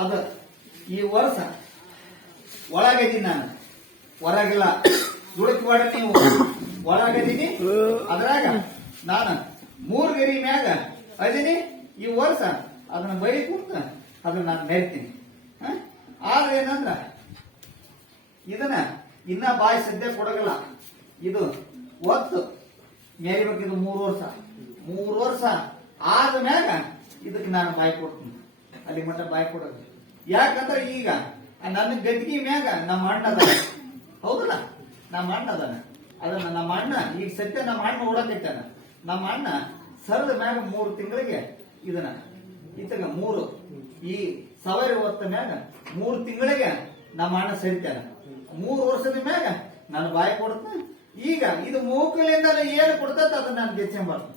ಅದ ಈ ವರ್ಷ ಒಳಗಿದ್ದೀನಿ ನಾನು, ಹೊರಗಿಲ್ಲ. ದುಡುಕ್ ಮಾಡ ನೀವು ಒಳಗದೀನಿ. ಅದ್ರಾಗ ನಾನು 3 ಗರಿ ಮ್ಯಾಗ ಅದೀನಿ. ಈ ವರ್ಷ ಅದನ್ನ ಬೈಲಿ ಕುಂತ ಅದನ್ನ ನಾನು ಮೆರಿತೀನಿ. ಆದ್ರೆ ಏನಂದ್ರ ಇದನ್ನ ಇನ್ನ ಬಾಯಿ ಸದ್ಯ ಕೊಡಗಲ್ಲ. ಇದು ಒತ್ತು ಮೆರಿಬೇಕಿದು 3 ವರ್ಷ. 3 ವರ್ಷ ಆದ ಮ್ಯಾಗ ಇದಕ್ಕೆ ನಾನು ಬಾಯಿ ಕೊಡ್ತೀನಿ. ಅಲ್ಲಿ ಮಟ್ಟ ಬಾಯಿ ಕೊಡೋದು. ಯಾಕಂದ್ರೆ ಈಗ ನನ್ನ ಗದ್ಗಿ ಮ್ಯಾಗ ನಮ್ಮ ಅಣ್ಣ ಅದಾನ, ಹೌದಲ್ಲ? ನಮ್ಮ ಅಣ್ಣ ಅದಾನ. ಅದನ್ನ ನಮ್ಮ ಅಣ್ಣ ಈಗ ಸತ್ಯ ನಮ್ಮ ಅಣ್ಣ ಓಡಕೈತಾನ. ನಮ್ಮ ಅಣ್ಣ ಸರದ ಮ್ಯಾಗ 3 ತಿಂಗಳಿಗೆ ಇದನ್ನ ಇತ್ತಗ 3 ಈ 1050 ಮ್ಯಾಗ 3 ತಿಂಗಳಿಗೆ ನಮ್ಮ ಅಣ್ಣ ಸರಿತಾನ. 3 ವರ್ಷದ ಮ್ಯಾಗ ನಾನು ಬಾಯಿ ಕೊಡ್ತೀನಿ. ಈಗ ಇದು ಮೂಕಲಿಂದ ಏನು ಕೊಡ್ತದ ಅದನ್ನ ನಾನು ಗೆಚ್ಚಂಬಾರ್ದು.